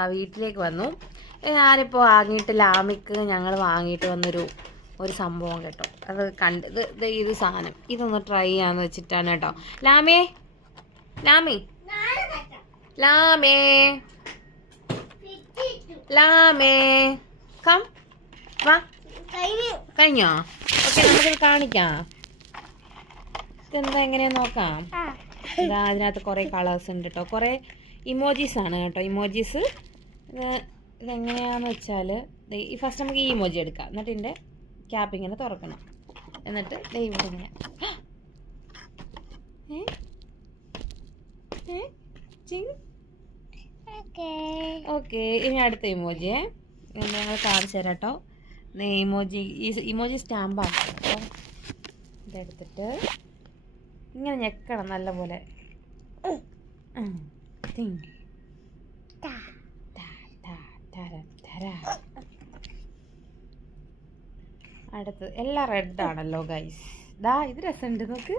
വീട്ടിലേക്ക് വന്നു. ഞാനിപ്പോൾ വാങ്ങിയിട്ട് ലാമിക്ക് ഞങ്ങൾ വാങ്ങിയിട്ട് വന്നൊരു സംഭവം കേട്ടോ. അത് കണ്ട് ഇത് സാധനം ഇതൊന്ന് ട്രൈ ചെയ്യാന്ന് വെച്ചിട്ടാണ് കേട്ടോ. ലാമേ ലാമേ ലാമേ ലാമേ കം വാ. കഴിഞ്ഞോ? ഓക്കെ, നമുക്കിത് കാണിക്കാം. ഇതെന്താ എങ്ങനെയാ നോക്കാം. ഇതാ അതിനകത്ത് കുറേ കളേഴ്സ് ഉണ്ട് കേട്ടോ. കുറേ ഇമോജീസ് ആണ് കേട്ടോ. ഇമോജീസ് ഇതെങ്ങനെയാണെന്ന് വെച്ചാൽ ഫസ്റ്റ് നമുക്ക് ഈ ഇമോജി എടുക്കാം. എന്നിട്ട് ഇതിൻ്റെ ക്യാപ്പ് ഇങ്ങനെ തുറക്കണം. എന്നിട്ട് ഇവിടെ ഇങ്ങനെ ഓക്കെ. ഇനി അടുത്ത ഇമോജിയെ ഞങ്ങൾ കാണിച്ചു തരാം കേട്ടോ. ഇമോജി സ്റ്റാമ്പാണ് കേട്ടോ. ഇതെടുത്തിട്ട് ഇങ്ങനെ ഞെക്കണം നല്ലപോലെ. അടുത്ത് എല്ലാം റെഡ് ആണല്ലോ ഗൈസ്. ദാ ഇത് രസമുണ്ട് നോക്ക്.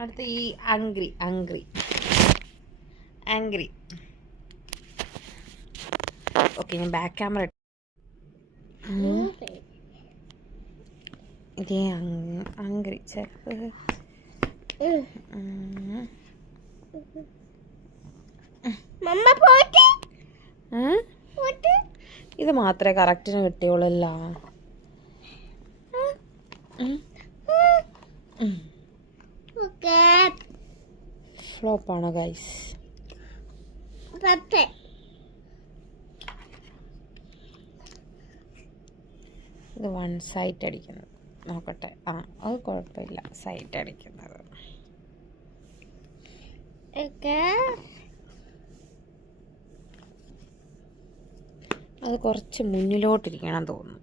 അടുത്ത് ഈ അങ്ക്രി. ഓക്കെ, ഞാൻ ബാക്ക് ക്യാമറ ഇതേ അങ്ക്രി ചെറുത്. ഇത് മാത്രമേ കറക്റ്റിന് കിട്ടിയുള്ളൂ. ഫ്ലോപ്പാണോ ഗൈസ്? ഇത് വൺ സൈഡ് അടിക്കുന്നത് നോക്കട്ടെ. അത് കുഴപ്പമില്ല. സൈഡ് അടിക്കുന്നത് അത് കുറച്ച് മുന്നിലോട്ടിരിക്കണം തോന്നുന്നു.